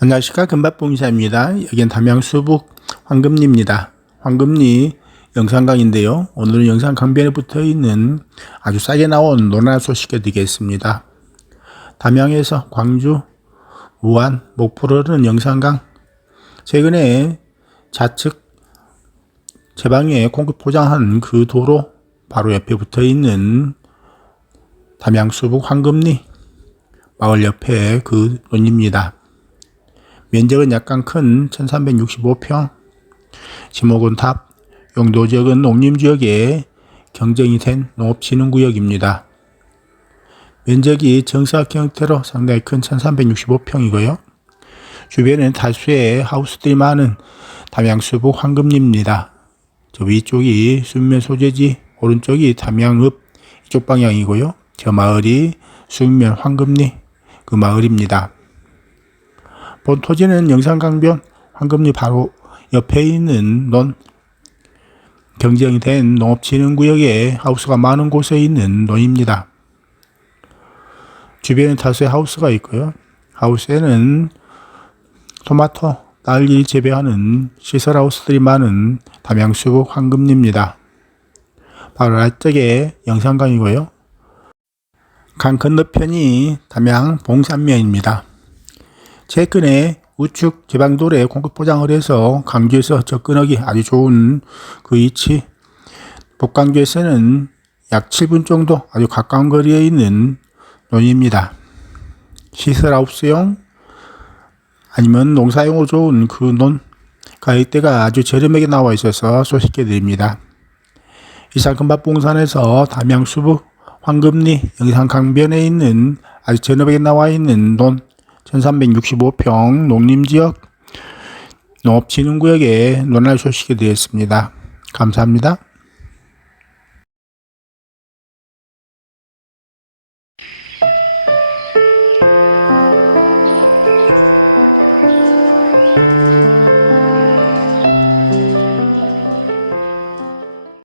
안녕하십니까 금밥봉사입니다. 여긴 담양 수북 황금리입니다. 황금리 영상강인데요. 오늘은 영상 강변에 붙어 있는 아주 싸게 나온 논화 소식해 드리겠습니다. 담양에서 광주, 무안, 목포를 흐르는 영산강 최근에 좌측 제방에 콘크리트 포장한 그 도로 바로 옆에 붙어 있는 담양수북 황금리 마을 옆에 그 논입니다. 면적은 약간 큰 1365평, 지목은 탑, 용도 지역은 농림지역에 경쟁이 된 농업진흥구역입니다. 면적이 정사각 형태로 상당히 큰 1365평이고요. 주변에는 다수의 하우스들이 많은 담양수북 황금리입니다. 저 위쪽이 순면 소재지, 오른쪽이 담양읍 이쪽 방향이고요. 저 마을이 순면 황금리 그 마을입니다. 본 토지는 영산강변 황금리 바로 옆에 있는 논 경쟁이 된 농업진흥구역에 하우스가 많은 곳에 있는 논입니다. 주변에 다수의 하우스가 있고요. 하우스에는 토마토, 딸기 재배하는 시설하우스들이 많은 담양수북 황금리입니다. 바로 아쪽에 영산강이고요. 강 건너편이 담양 봉산면입니다. 최근에 우측 제방도로에 콘크리트 포장을 해서 강주에서 접근하기 아주 좋은 그 위치. 북강주에서는 약 7분 정도 아주 가까운 거리에 있는 논입니다. 시설하우스용 아니면 농사용으로 좋은 그 논 가격대가 아주 저렴하게 나와 있어서 소식해 드립니다. 이상 금밥봉산에서 담양수북 황금리 영상 강변에 있는 아주 저렴하게 나와 있는 논 1365평 농림지역 농업진흥구역의 논란 소식에 대했습니다. 감사합니다.